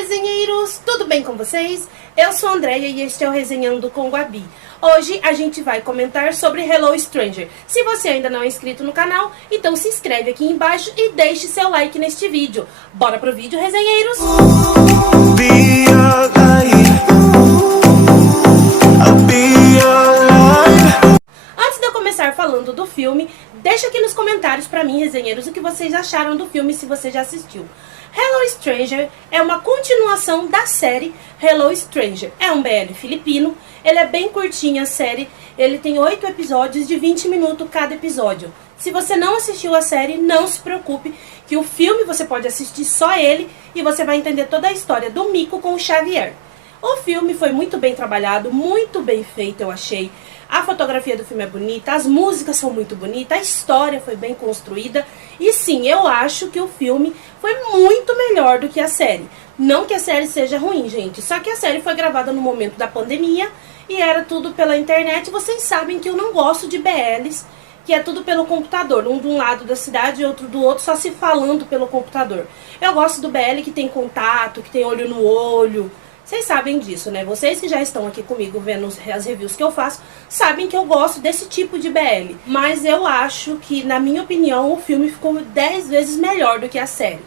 resenheiros! Tudo bem com vocês? Eu sou a Andréia e este é o Resenhando com Gabi. Hoje a gente vai comentar sobre Hello Stranger. Se você ainda não é inscrito no canal, então se inscreve aqui embaixo e deixe seu like neste vídeo. Bora pro vídeo, resenheiros! Antes de eu começar falando do filme, deixa aqui nos comentários pra mim, resenheiros, o que vocês acharam do filme, se você já assistiu. Hello Stranger é uma continuação da série Hello Stranger. É um BL filipino, ele é bem curtinho a série, ele tem 8 episódios de 20 minutos cada episódio. Se você não assistiu a série, não se preocupe, que o filme você pode assistir só ele e você vai entender toda a história do Mico com o Xavier. O filme foi muito bem trabalhado, muito bem feito, eu achei. A fotografia do filme é bonita, as músicas são muito bonitas, a história foi bem construída. E sim, eu acho que o filme foi muito melhor do que a série. Não que a série seja ruim, gente, só que a série foi gravada no momento da pandemia e era tudo pela internet. Vocês sabem que eu não gosto de BLs, que é tudo pelo computador, um de um lado da cidade e outro do outro, só se falando pelo computador. Eu gosto do BL que tem contato, que tem olho no olho. Vocês sabem disso, né? Vocês que já estão aqui comigo vendo as reviews que eu faço, sabem que eu gosto desse tipo de BL. Mas eu acho que, na minha opinião, o filme ficou 10 vezes melhor do que a série.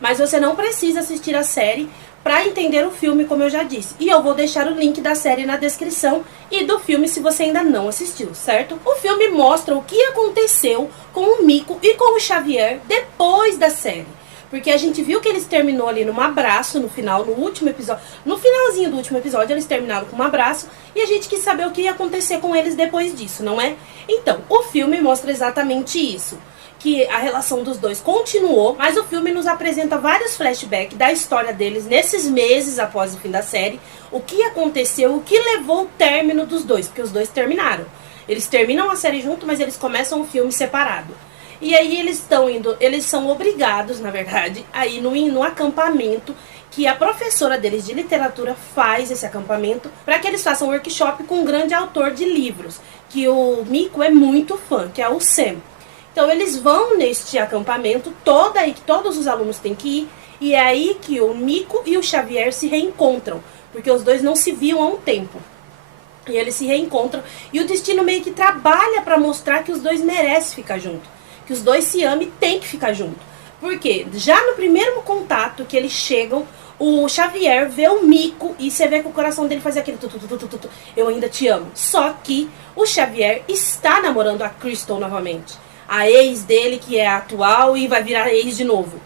Mas você não precisa assistir a série para entender o filme, como eu já disse. E eu vou deixar o link da série na descrição e do filme se você ainda não assistiu, certo? O filme mostra o que aconteceu com o Mico e com o Xavier depois da série. Porque a gente viu que eles terminou ali num abraço no final, no último episódio. No finalzinho do último episódio, eles terminaram com um abraço. E a gente quis saber o que ia acontecer com eles depois disso, não é? Então, o filme mostra exatamente isso. Que a relação dos dois continuou, mas o filme nos apresenta vários flashbacks da história deles nesses meses após o fim da série. O que aconteceu, o que levou ao término dos dois, porque os dois terminaram. Eles terminam a série junto, mas eles começam o filme separado. E aí eles são obrigados, na verdade, a ir no acampamento, que a professora deles de literatura faz esse acampamento, para que eles façam um workshop com um grande autor de livros, que o Mico é muito fã, que é o Sam. Então eles vão neste acampamento, todos os alunos têm que ir, e é aí que o Mico e o Xavier se reencontram, porque os dois não se viam há um tempo. E eles se reencontram, e o destino meio que trabalha para mostrar que os dois merecem ficar juntos. Que os dois se amam e tem que ficar junto. Porque já no primeiro contato que eles chegam, o Xavier vê o Mico e você vê que o coração dele fazia aquele eu ainda te amo. Só que o Xavier está namorando a Crystal novamente. A ex dele, que é a atual e vai virar ex de novo.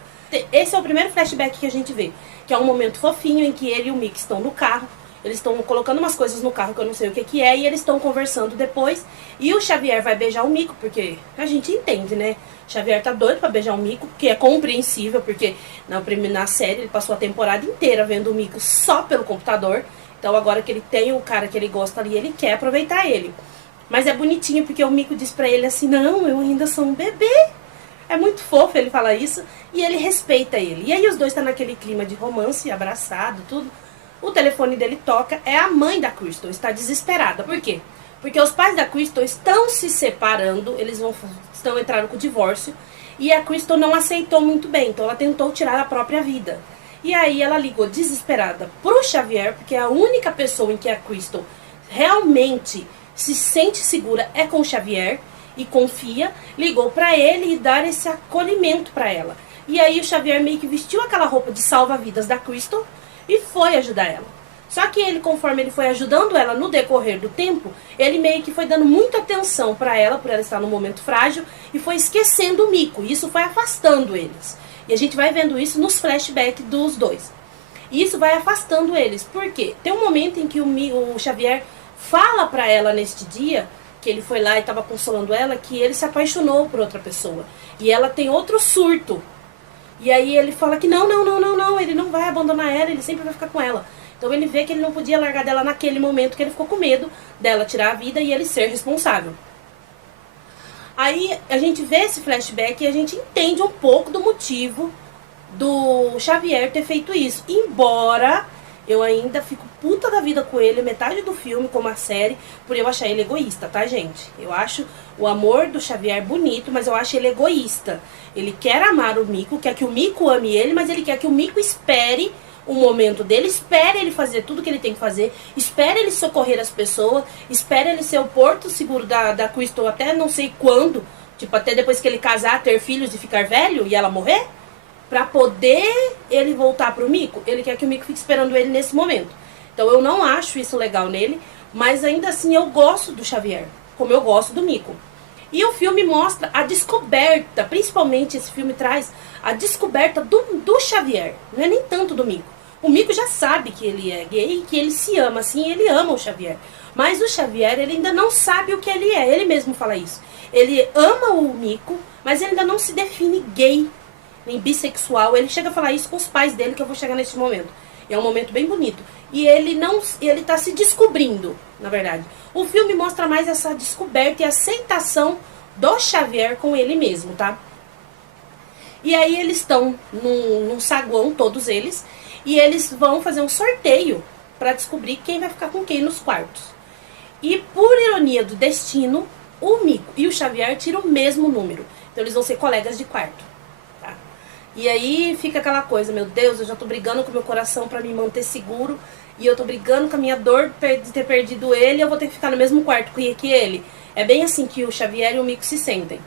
Esse é o primeiro flashback que a gente vê. Que é um momento fofinho em que ele e o Mico estão no carro. Eles estão colocando umas coisas no carro que eu não sei o que é. E eles estão conversando depois. E o Xavier vai beijar o Mico, porque a gente entende, né? O Xavier tá doido pra beijar o Mico, que é compreensível, porque na série ele passou a temporada inteira vendo o Mico só pelo computador. Então agora que ele tem o cara que ele gosta ali, ele quer aproveitar ele. Mas é bonitinho, porque o Mico diz pra ele assim, não, eu ainda sou um bebê. É muito fofo ele falar isso. E ele respeita ele. E aí os dois estão naquele clima de romance, abraçado, tudo. O telefone dele toca, é a mãe da Crystal, está desesperada. Por quê? Porque os pais da Crystal estão se separando, estão entrando com o divórcio, e a Crystal não aceitou muito bem, então ela tentou tirar a própria vida. E aí ela ligou desesperada pro Xavier, porque a única pessoa em que a Crystal realmente se sente segura é com o Xavier, e confia, ligou pra ele e dar esse acolhimento pra ela. E aí o Xavier meio que vestiu aquela roupa de salva-vidas da Crystal, e foi ajudar ela. Só que ele, conforme ele foi ajudando ela no decorrer do tempo, ele meio que foi dando muita atenção para ela, por ela estar num momento frágil, e foi esquecendo o Mico. E isso foi afastando eles. E a gente vai vendo isso nos flashbacks dos dois. E isso vai afastando eles. Por quê? Tem um momento em que o Xavier fala para ela neste dia, que ele foi lá e estava consolando ela, que ele se apaixonou por outra pessoa. E ela tem outro surto. E aí ele fala que não, ele não vai abandonar ela, ele sempre vai ficar com ela. Então ele vê que ele não podia largar dela naquele momento, que ele ficou com medo dela tirar a vida e ele ser responsável. Aí a gente vê esse flashback e a gente entende um pouco do motivo do Xavier ter feito isso. Embora eu ainda fico puta da vida com ele, metade do filme, como a série, por eu achar ele egoísta, tá, gente? Eu acho o amor do Xavier bonito, mas eu acho ele egoísta. Ele quer amar o Mico, quer que o Mico ame ele, mas ele quer que o Mico espere o momento dele, espere ele fazer tudo que ele tem que fazer, espere ele socorrer as pessoas, espere ele ser o porto seguro da Crystal até não sei quando, tipo, até depois que ele casar, ter filhos e ficar velho e ela morrer, pra poder ele voltar pro Miko. Ele quer que o Miko fique esperando ele nesse momento. Então eu não acho isso legal nele, mas ainda assim eu gosto do Xavier, como eu gosto do Miko. E o filme mostra a descoberta, principalmente esse filme traz a descoberta do Xavier, não é nem tanto do Miko. O Miko já sabe que ele é gay, que ele se ama, assim, ele ama o Xavier. Mas o Xavier, ele ainda não sabe o que ele é, ele mesmo fala isso. Ele ama o Miko, mas ele ainda não se define gay, nem bissexual. Ele chega a falar isso com os pais dele, que eu vou chegar nesse momento. É um momento bem bonito. E ele tá se descobrindo, na verdade. O filme mostra mais essa descoberta e aceitação do Xavier com ele mesmo, tá? E aí eles estão num saguão, todos eles, e eles vão fazer um sorteio para descobrir quem vai ficar com quem nos quartos. E por ironia do destino, o Miko e o Xavier tiram o mesmo número. Então eles vão ser colegas de quarto. E aí fica aquela coisa, meu Deus, eu já tô brigando com o meu coração pra me manter seguro. E eu tô brigando com a minha dor de ter perdido ele. Eu vou ter que ficar no mesmo quarto que ele. É bem assim que o Xavier e o Miko se sentem.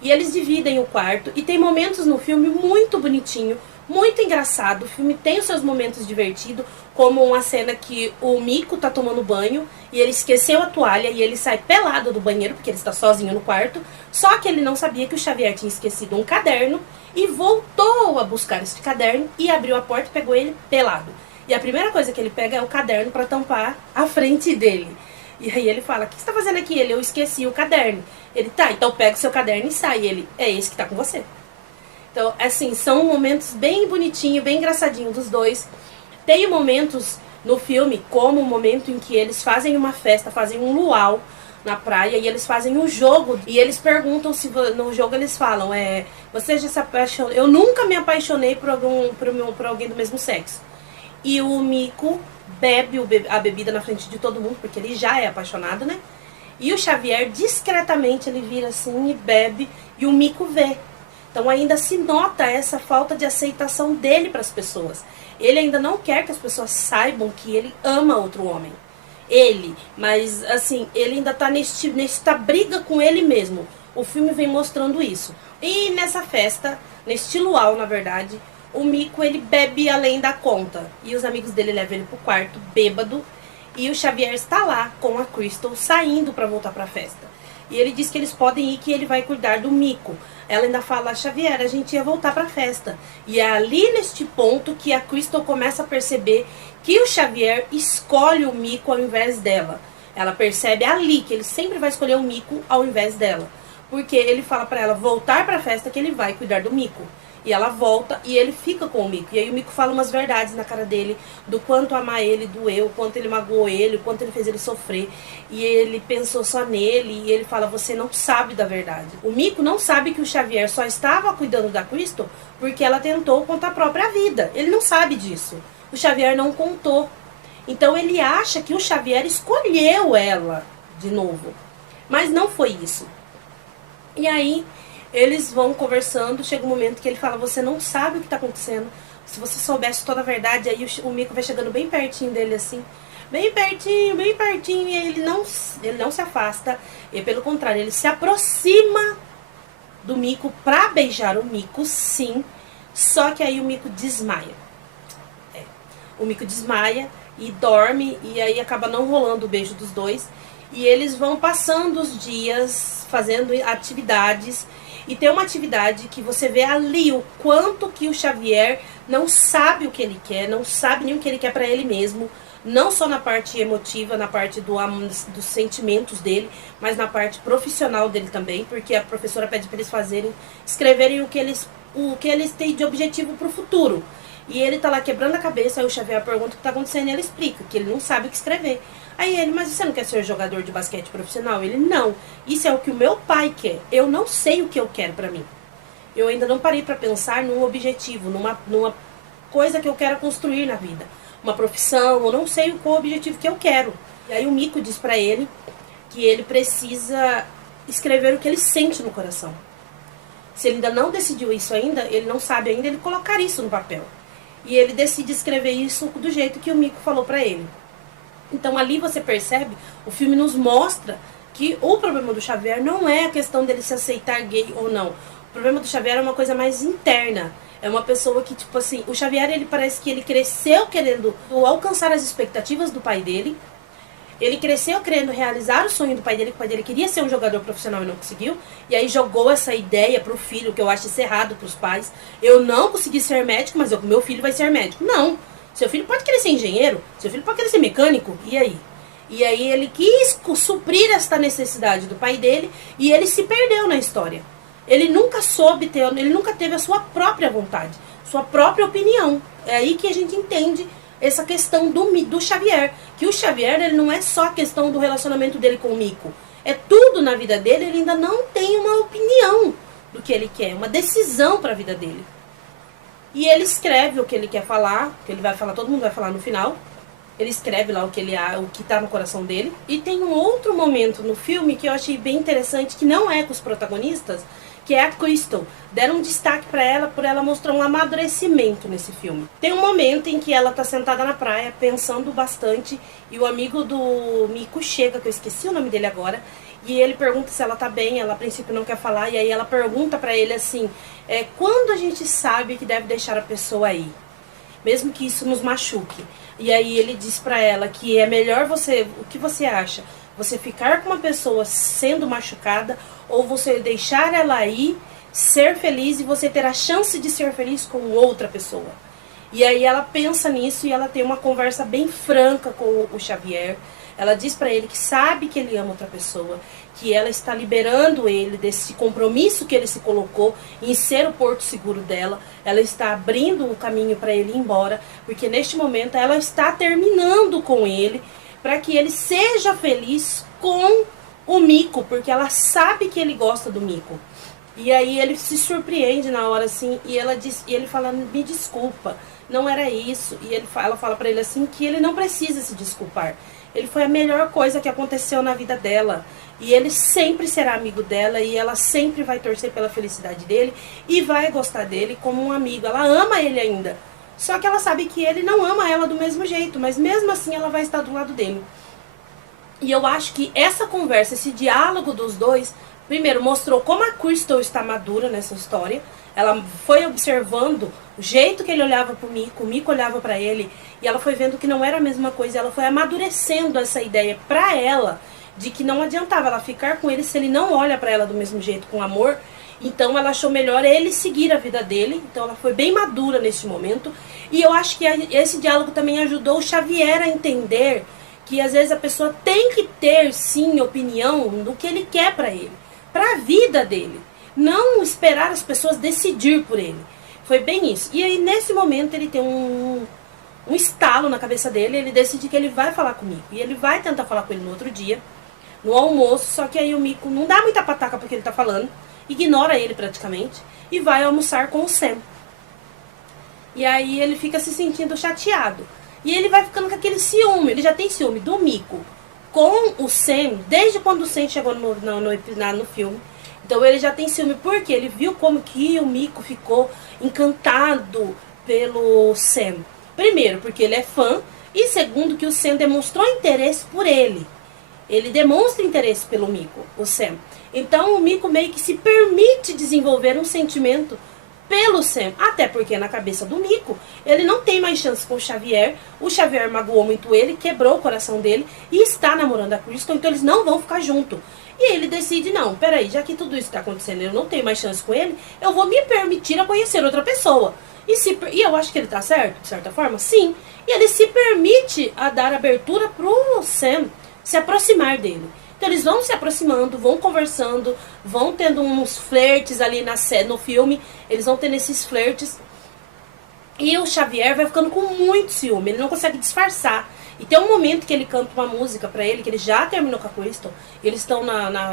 E eles dividem o quarto. E tem momentos no filme muito bonitinho, muito engraçado. O filme tem os seus momentos divertidos, como uma cena que o Miko tá tomando banho e ele esqueceu a toalha e ele sai pelado do banheiro, porque ele está sozinho no quarto. Só que ele não sabia que o Xavier tinha esquecido um caderno e voltou a buscar esse caderno e abriu a porta e pegou ele pelado. E a primeira coisa que ele pega é o caderno para tampar a frente dele. E aí ele fala, o que você tá fazendo aqui? Eu esqueci o caderno. Ele, tá, então pega o seu caderno e sai. E ele, é esse que tá com você. Então, assim, são momentos bem bonitinhos, bem engraçadinhos dos dois. Tem momentos no filme, como o momento em que eles fazem uma festa, fazem um luau na praia e eles fazem um jogo. E eles perguntam se no jogo eles falam, você já se apaixonou? Eu nunca me apaixonei por alguém do mesmo sexo. E o Miko bebe a bebida na frente de todo mundo, porque ele já é apaixonado, né? E o Xavier, discretamente, ele vira assim e bebe, e o Miko vê. Então ainda se nota essa falta de aceitação dele para as pessoas. Ele ainda não quer que as pessoas saibam que ele ama outro homem. Mas assim, ele ainda tá nesta briga com ele mesmo. O filme vem mostrando isso. E nessa festa, neste luau, na verdade, o Miko, ele bebe além da conta. E os amigos dele levam ele pro quarto, bêbado. E o Xavier está lá com a Crystal, saindo para voltar pra festa. E ele diz que eles podem ir, que ele vai cuidar do Miko. Ela ainda fala, Xavier, a gente ia voltar pra festa. E é ali neste ponto que a Crystal começa a perceber que o Xavier escolhe o Miko ao invés dela. Ela percebe ali que ele sempre vai escolher o Miko ao invés dela. Porque ele fala pra ela voltar pra festa, que ele vai cuidar do Miko. E ela volta e ele fica com o Miko. E aí o Miko fala umas verdades na cara dele, do quanto amar ele doeu, o quanto ele magoou ele, o quanto ele fez ele sofrer. E ele pensou só nele e ele fala, você não sabe da verdade. O Miko não sabe que o Xavier só estava cuidando da Crystal porque ela tentou contra a própria vida. Ele não sabe disso. O Xavier não contou. Então ele acha que o Xavier escolheu ela de novo. Mas não foi isso. E aí eles vão conversando, chega um momento que ele fala, você não sabe o que está acontecendo. Se você soubesse toda a verdade, aí o Miko vai chegando bem pertinho dele assim. Bem pertinho, e ele não se afasta. E pelo contrário, ele se aproxima do Miko pra beijar o Miko, sim. Só que aí o Miko desmaia. O Miko desmaia e dorme, e aí acaba não rolando o beijo dos dois. E eles vão passando os dias, fazendo atividades. E tem uma atividade que você vê ali o quanto que o Xavier não sabe o que ele quer, não sabe nem o que ele quer pra ele mesmo. Não só na parte emotiva, na parte dos sentimentos dele, mas na parte profissional dele também, porque a professora pede para eles escreverem o que eles têm de objetivo pro futuro. E ele tá lá quebrando a cabeça, aí o Xavier pergunta o que tá acontecendo e ele explica, que ele não sabe o que escrever. Aí ele, mas você não quer ser jogador de basquete profissional? Ele, não, isso é o que o meu pai quer, eu não sei o que eu quero pra mim. Eu ainda não parei pra pensar num objetivo, numa coisa que eu quero construir na vida. Uma profissão, eu não sei qual o objetivo que eu quero. E aí o Miko diz pra ele que ele precisa escrever o que ele sente no coração. Se ele ainda não decidiu isso ainda, ele não sabe ainda, ele colocar isso no papel. E ele decide escrever isso do jeito que o Mico falou pra ele. Então ali você percebe, o filme nos mostra que o problema do Xavier não é a questão dele se aceitar gay ou não. O problema do Xavier é uma coisa mais interna. É uma pessoa que, tipo assim, o Xavier, ele parece que ele cresceu querendo alcançar as expectativas do pai dele. Ele cresceu querendo realizar o sonho do pai dele, que o pai dele queria ser um jogador profissional e não conseguiu. E aí jogou essa ideia pro filho, que eu acho isso errado pros pais. Eu não consegui ser médico, mas meu filho vai ser médico. Não. Seu filho pode querer ser engenheiro, seu filho pode querer ser mecânico. E aí? E aí ele quis suprir esta necessidade do pai dele e ele se perdeu na história. Ele nunca soube ter, ele nunca teve a sua própria vontade, sua própria opinião. É aí que a gente entende essa questão do Xavier. Que o Xavier, ele não é só a questão do relacionamento dele com o Mico. É tudo na vida dele, ele ainda não tem uma opinião do que ele quer, uma decisão para a vida dele. E ele escreve o que ele quer falar, que ele vai falar, todo mundo vai falar no final. Ele escreve lá o que tá no coração dele. E tem um outro momento no filme que eu achei bem interessante, que não é com os protagonistas, que é a Crystal. Deram um destaque pra ela, por ela mostrar um amadurecimento nesse filme. Tem um momento em que ela tá sentada na praia, pensando bastante, e o amigo do Mico chega, que eu esqueci o nome dele agora, e ele pergunta se ela tá bem, ela a princípio não quer falar, e aí ela pergunta pra ele assim, quando a gente sabe que deve deixar a pessoa ir? Mesmo que isso nos machuque. E aí ele diz pra ela que é melhor você, o que você acha? Você ficar com uma pessoa sendo machucada ou você deixar ela ir, ser feliz e você ter a chance de ser feliz com outra pessoa. E aí ela pensa nisso e ela tem uma conversa bem franca com o Xavier. Ela diz pra ele que sabe que ele ama outra pessoa, que ela está liberando ele desse compromisso que ele se colocou em ser o porto seguro dela. Ela está abrindo o caminho para ele ir embora, porque neste momento ela está terminando com ele, para que ele seja feliz com o Mico, porque ela sabe que ele gosta do Mico. E aí ele se surpreende na hora assim, e ele fala, me desculpa, não era isso. E ela fala pra ele assim que ele não precisa se desculpar. Ele foi a melhor coisa que aconteceu na vida dela. E ele sempre será amigo dela e ela sempre vai torcer pela felicidade dele e vai gostar dele como um amigo. Ela ama ele ainda. Só que ela sabe que ele não ama ela do mesmo jeito, mas mesmo assim ela vai estar do lado dele. E eu acho que essa conversa, esse diálogo dos dois, primeiro mostrou como a Crystal está madura nessa história. Ela foi observando o jeito que ele olhava pro Mico, o Mico olhava pra ele, e ela foi vendo que não era a mesma coisa. Ela foi amadurecendo essa ideia pra ela, de que não adiantava ela ficar com ele se ele não olha pra ela do mesmo jeito, com amor. Então ela achou melhor ele seguir a vida dele. Então ela foi bem madura nesse momento. E eu acho que esse diálogo também ajudou o Xavier a entender que às vezes a pessoa tem que ter sim opinião do que ele quer pra ele, pra vida dele. Não esperar as pessoas decidir por ele. Foi bem isso. E aí nesse momento ele tem um estalo na cabeça dele. Ele decide que ele vai falar com o Mico. E ele vai tentar falar com ele no outro dia, no almoço. Só que aí o Mico não dá muita pataca porque ele tá falando, ignora ele praticamente e vai almoçar com o Sam. E aí ele fica se sentindo chateado. E ele vai ficando com aquele ciúme. Ele já tem ciúme do Mico com o Sam desde quando o Sam chegou no filme. Então ele já tem ciúme porque ele viu como que o Mico ficou encantado pelo Sam. Primeiro, porque ele é fã. E segundo, que o Sam demonstrou interesse por ele. Ele demonstra interesse pelo Mico, o Sam. Então o Mico meio que se permite desenvolver um sentimento pelo Sam. Até porque na cabeça do Mico, ele não tem mais chance com o Xavier. O Xavier magoou muito ele, quebrou o coração dele e está namorando a Crystal, então eles não vão ficar juntos. E ele decide, não, peraí, já que tudo isso está acontecendo, eu não tenho mais chance com ele, eu vou me permitir a conhecer outra pessoa. E eu acho que ele tá certo, de certa forma, sim. E ele se permite a dar abertura pro Sam se aproximar dele. Então eles vão se aproximando, vão conversando, vão tendo uns flertes ali no filme, eles vão tendo esses flertes. E o Xavier vai ficando com muito ciúme, ele não consegue disfarçar. E tem um momento que ele canta uma música pra ele, que ele já terminou com a Crystal, e eles estão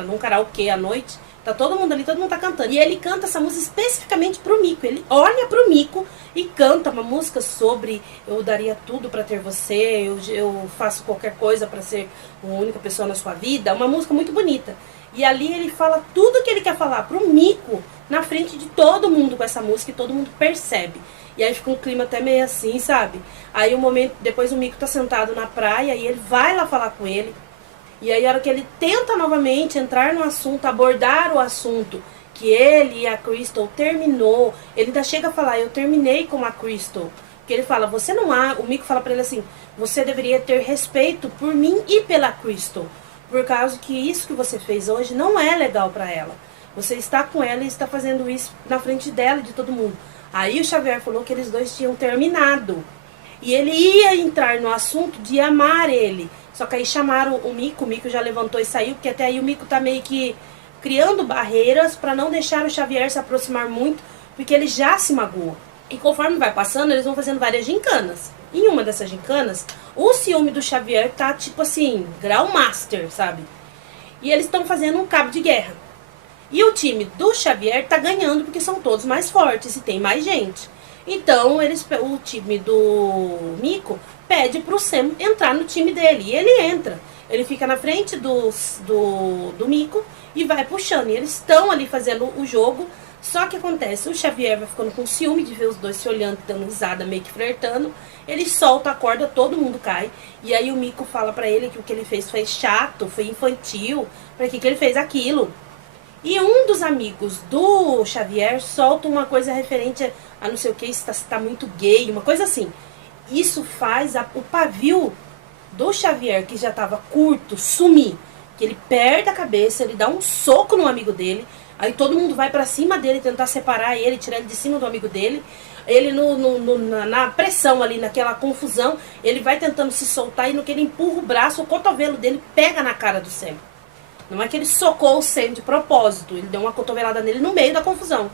num karaokê à noite, tá todo mundo ali, todo mundo tá cantando. E ele canta essa música especificamente pro Mico. Ele olha pro Mico e canta uma música sobre eu daria tudo pra ter você, eu faço qualquer coisa pra ser a única pessoa na sua vida. Uma música muito bonita. E ali ele fala tudo que ele quer falar pro Mico na frente de todo mundo com essa música e todo mundo percebe. E aí fica um clima até meio assim, sabe? Aí depois o Mico tá sentado na praia e ele vai lá falar com ele. E aí a hora que ele tenta novamente entrar no assunto, abordar o assunto, que ele e a Crystal terminou, ele ainda chega a falar, eu terminei com a Crystal. Porque ele fala, você não há, o Mico fala pra ele assim, você deveria ter respeito por mim e pela Crystal. Por causa que isso que você fez hoje não é legal pra ela. Você está com ela e está fazendo isso na frente dela e de todo mundo. Aí o Xavier falou que eles dois tinham terminado. E ele ia entrar no assunto de amar ele. Só que aí chamaram o Mico já levantou e saiu, porque até aí o Mico tá meio que criando barreiras para não deixar o Xavier se aproximar muito, porque ele já se magoou. E conforme vai passando, eles vão fazendo várias gincanas. Em uma dessas gincanas, o ciúme do Xavier tá tipo assim, grau master, sabe? E eles estão fazendo um cabo de guerra. E o time do Xavier tá ganhando porque são todos mais fortes e tem mais gente. Então o time do Mico pede pro Sam entrar no time dele. E ele entra. Ele fica na frente do Mico e vai puxando. E eles estão ali fazendo o jogo. Só que acontece, o Xavier vai ficando com ciúme de ver os dois se olhando, dando risada, meio que flertando. Ele solta a corda, todo mundo cai. E aí o Mico fala pra ele que o que ele fez foi chato, foi infantil. Pra que ele fez aquilo? E um dos amigos do Xavier solta uma coisa referente a não sei o que, está muito gay, uma coisa assim. Isso faz o pavio do Xavier, que já estava curto, sumir. Que ele perde a cabeça, ele dá um soco no amigo dele. Aí todo mundo vai pra cima dele, tentar separar ele, tirar ele de cima do amigo dele. Ele na pressão ali, naquela confusão, ele vai tentando se soltar e no que ele empurra o braço, o cotovelo dele pega na cara do Sam. Não é que ele socou o Sam de propósito, ele deu uma cotovelada nele no meio da confusão.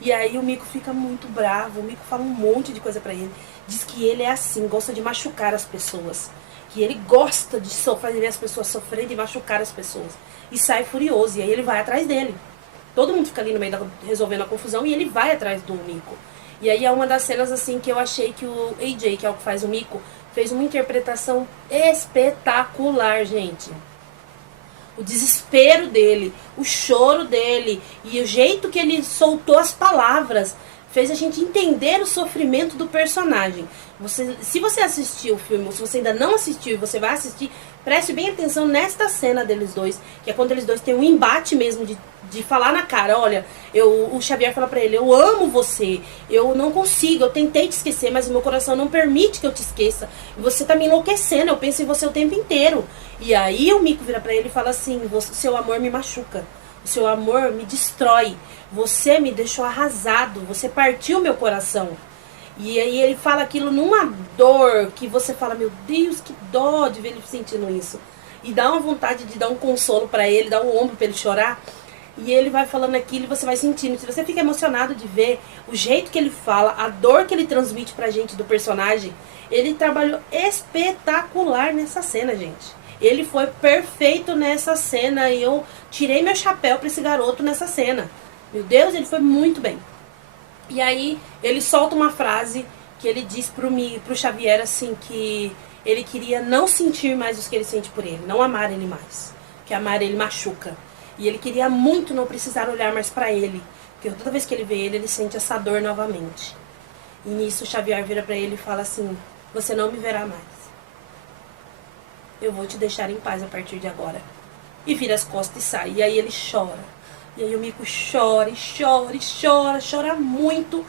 E aí o Mico fica muito bravo, o Mico fala um monte de coisa pra ele. Diz que ele é assim, gosta de machucar as pessoas. Que ele gosta de fazer as pessoas sofrendo e machucar as pessoas. E sai furioso, e aí ele vai atrás dele. Todo mundo fica ali no meio resolvendo a confusão e ele vai atrás do Mico. E aí é uma das cenas assim que eu achei que o AJ, que é o que faz o Mico, fez uma interpretação espetacular, gente. O desespero dele, o choro dele e o jeito que ele soltou as palavras fez a gente entender o sofrimento do personagem. Se você assistiu o filme, ou se você ainda não assistiu e você vai assistir, preste bem atenção nesta cena deles dois, que é quando eles dois têm um embate mesmo de falar na cara, olha, o Xavier fala pra ele, eu amo você, eu não consigo, eu tentei te esquecer, mas o meu coração não permite que eu te esqueça, e você tá me enlouquecendo, eu penso em você o tempo inteiro. E aí o Mico vira pra ele e fala assim, o seu amor me machuca, o seu amor me destrói, você me deixou arrasado, você partiu meu coração. E aí ele fala aquilo numa dor que você fala, meu Deus, que dó de ver ele sentindo isso. E dá uma vontade de dar um consolo pra ele, dar um ombro pra ele chorar. E ele vai falando aquilo e você vai sentindo. Se você fica emocionado de ver o jeito que ele fala, a dor que ele transmite pra gente do personagem, ele trabalhou espetacular nessa cena, gente. Ele foi perfeito nessa cena e eu tirei meu chapéu pra esse garoto nessa cena. Meu Deus, ele foi muito bem. E aí ele solta uma frase que ele diz pro Xavier assim, que ele queria não sentir mais o que ele sente por ele, não amar ele mais, que amar ele machuca. E ele queria muito não precisar olhar mais pra ele, porque toda vez que ele vê ele, ele sente essa dor novamente. E nisso o Xavier vira pra ele e fala assim, você não me verá mais. Eu vou te deixar em paz a partir de agora. E vira as costas e sai. E aí ele chora. E aí o Mico chora, e chora, e chora, chora muito.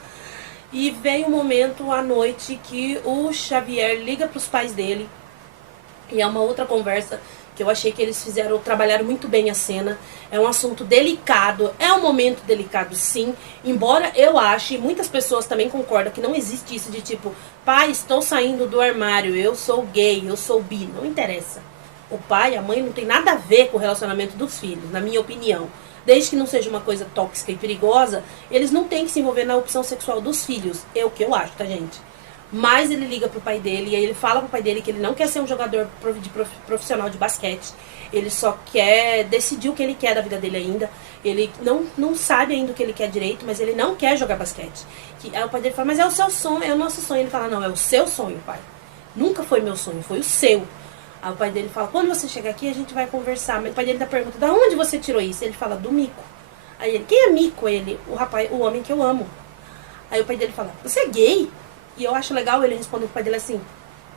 E vem um momento à noite que o Xavier liga pros pais dele. E é uma outra conversa que eu achei que eles trabalharam muito bem a cena. É um assunto delicado, é um momento delicado sim. Embora eu ache, e muitas pessoas também concordam, que não existe isso de tipo, pai, estou saindo do armário, eu sou gay, eu sou bi. Não interessa. O pai e a mãe não tem nada a ver com o relacionamento dos filhos, na minha opinião. Desde que não seja uma coisa tóxica e perigosa, eles não têm que se envolver na opção sexual dos filhos. É o que eu acho, tá, gente? Mas ele liga pro pai dele, e aí ele fala pro pai dele que ele não quer ser um jogador profissional de basquete. Ele só quer decidir o que ele quer da vida dele ainda. Ele não sabe ainda o que ele quer direito, mas ele não quer jogar basquete. Aí o pai dele fala, mas é o seu sonho, é o nosso sonho. Ele fala, não, é o seu sonho, pai. Nunca foi meu sonho, foi o seu. Aí o pai dele fala, quando você chegar aqui a gente vai conversar. Mas o pai dele ainda pergunta, da onde você tirou isso? Ele fala, do Mico. Aí ele, quem é Mico? Ele, o homem que eu amo. Aí o pai dele fala, você é gay? E eu acho legal ele responder pro pai dele assim,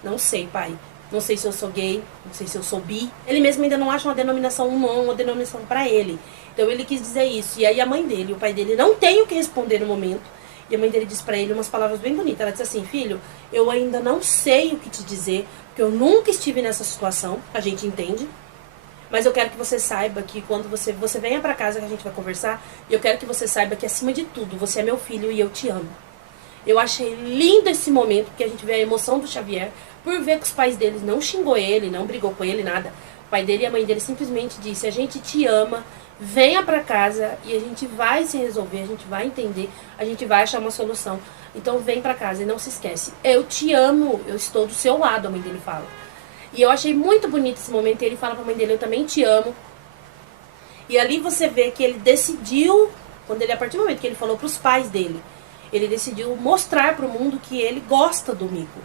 não sei, pai. Não sei se eu sou gay, não sei se eu sou bi. Ele mesmo ainda não acha uma denominação uma denominação pra ele. Então ele quis dizer isso. E aí a mãe dele, o pai dele, não tem o que responder no momento. E a mãe dele diz pra ele umas palavras bem bonitas. Ela diz assim, filho, eu ainda não sei o que te dizer, porque eu nunca estive nessa situação, a gente entende. Mas eu quero que você saiba que quando você venha pra casa que a gente vai conversar, e eu quero que você saiba que acima de tudo, você é meu filho e eu te amo. Eu achei lindo esse momento, porque a gente vê a emoção do Xavier, por ver que os pais deles não xingou ele, não brigou com ele, nada. O pai dele e a mãe dele simplesmente disse, a gente te ama, venha pra casa e a gente vai se resolver, a gente vai entender, a gente vai achar uma solução. Então vem pra casa e não se esquece, eu te amo, eu estou do seu lado, a mãe dele fala. E eu achei muito bonito esse momento, e ele fala pra mãe dele, eu também te amo. E ali você vê que ele decidiu, a partir do momento que ele falou pros pais dele, ele decidiu mostrar pro mundo que ele gosta do Mico.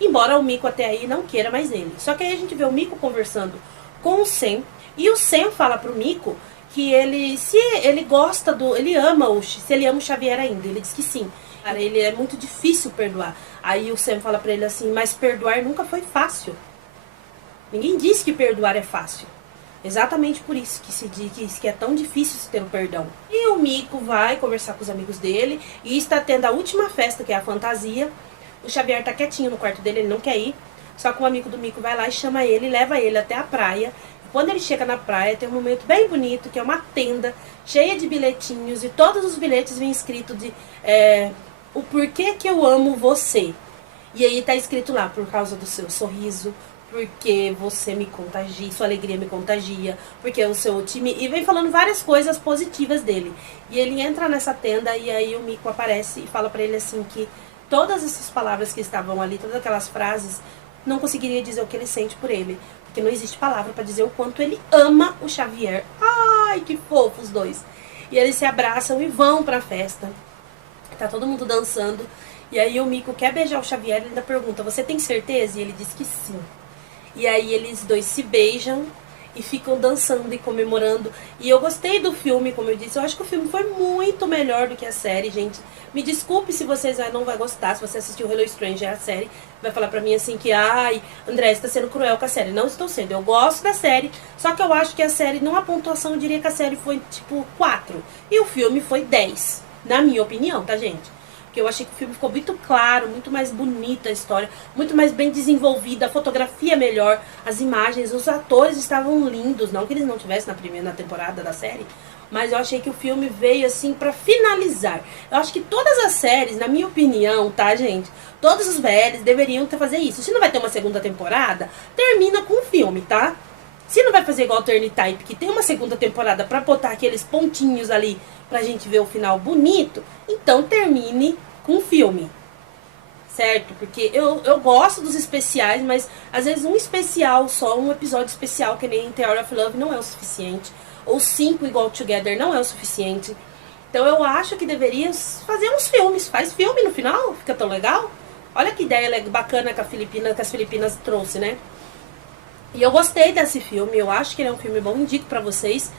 Embora o Mico até aí não queira mais ele. Só que aí a gente vê o Mico conversando com o Sam, e o Sam fala pro Mico que se ele gosta ele ama se ele ama o Xavier ainda. Ele diz que sim. Cara, ele é muito difícil perdoar. Aí o Sam fala pra ele assim, mas perdoar nunca foi fácil. Ninguém disse que perdoar é fácil. Exatamente por isso que se diz que é tão difícil se ter o perdão. E o Mico vai conversar com os amigos dele e está tendo a última festa, que é a fantasia. O Xavier tá quietinho no quarto dele, ele não quer ir. Só que um amigo do Mico vai lá e chama ele, leva ele até a praia. E quando ele chega na praia, tem um momento bem bonito, que é uma tenda cheia de bilhetinhos. E todos os bilhetes vêm escrito de o porquê que eu amo você. E aí tá escrito lá, por causa do seu sorriso, porque você me contagia, sua alegria me contagia, porque o seu time... E vem falando várias coisas positivas dele. E ele entra nessa tenda e aí o Mico aparece e fala pra ele assim que todas essas palavras que estavam ali, todas aquelas frases, não conseguiria dizer o que ele sente por ele. Porque não existe palavra pra dizer o quanto ele ama o Xavier. Ai, que fofo os dois. E eles se abraçam e vão pra festa. Tá todo mundo dançando. E aí o Mico quer beijar o Xavier, ele ainda pergunta, você tem certeza? E ele diz que sim. E aí eles dois se beijam e ficam dançando e comemorando. E eu gostei do filme, como eu disse. Eu acho que o filme foi muito melhor do que a série, gente. Me desculpe se vocês não vão gostar. Se você assistiu Hello Stranger, a série, vai falar pra mim assim que, ai, André, você tá sendo cruel com a série. Não estou sendo. Eu gosto da série. Só que eu acho que a série, não a pontuação, eu diria que a série foi tipo 4. E o filme foi 10. Na minha opinião, tá, gente? Porque eu achei que o filme ficou muito claro, muito mais bonita a história, muito mais bem desenvolvida, a fotografia melhor, as imagens, os atores estavam lindos, não que eles não tivessem na primeira temporada da série, mas eu achei que o filme veio assim pra finalizar. Eu acho que todas as séries, na minha opinião, tá, gente? Todos os VLs deveriam fazer isso. Se não vai ter uma segunda temporada, termina com o filme, tá? Se não vai fazer igual o Turn Type, que tem uma segunda temporada pra botar aqueles pontinhos ali pra gente ver o final bonito, então termine com o filme, certo? Porque eu gosto dos especiais, mas às vezes um especial só, um episódio especial que nem Theory of Love não é o suficiente, ou 5 igual Together não é o suficiente. Então eu acho que deveria fazer uns filmes, faz filme no final, fica tão legal. Olha que ideia bacana que as Filipinas trouxe, né? E eu gostei desse filme, eu acho que ele é um filme bom, indico pra vocês.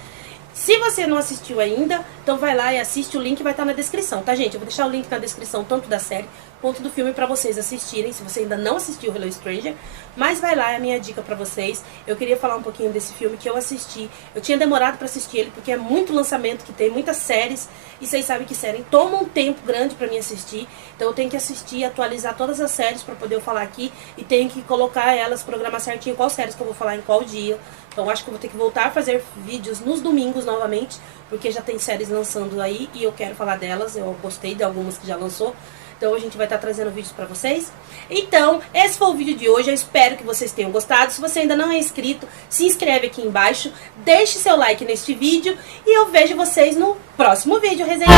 Se você não assistiu ainda, então vai lá e assiste, o link vai estar na descrição, tá, gente? Eu vou deixar o link na descrição, tanto da série quanto do filme pra vocês assistirem, se você ainda não assistiu Hello Stranger. Mas vai lá, é a minha dica pra vocês. Eu queria falar um pouquinho desse filme que eu assisti. Eu tinha demorado pra assistir ele, porque é muito lançamento que tem, muitas séries. E vocês sabem que série toma um tempo grande pra mim assistir. Então eu tenho que assistir e atualizar todas as séries pra poder eu falar aqui. E tenho que colocar elas, programar certinho qual séries que eu vou falar em qual dia. Então acho que eu vou ter que voltar a fazer vídeos nos domingos novamente, porque já tem séries lançando aí e eu quero falar delas. Eu gostei de algumas que já lançou. Então a gente vai estar trazendo vídeos pra vocês. Então, esse foi o vídeo de hoje. Eu espero que vocês tenham gostado. Se você ainda não é inscrito, se inscreve aqui embaixo. Deixe seu like neste vídeo. E eu vejo vocês no próximo vídeo, resenha.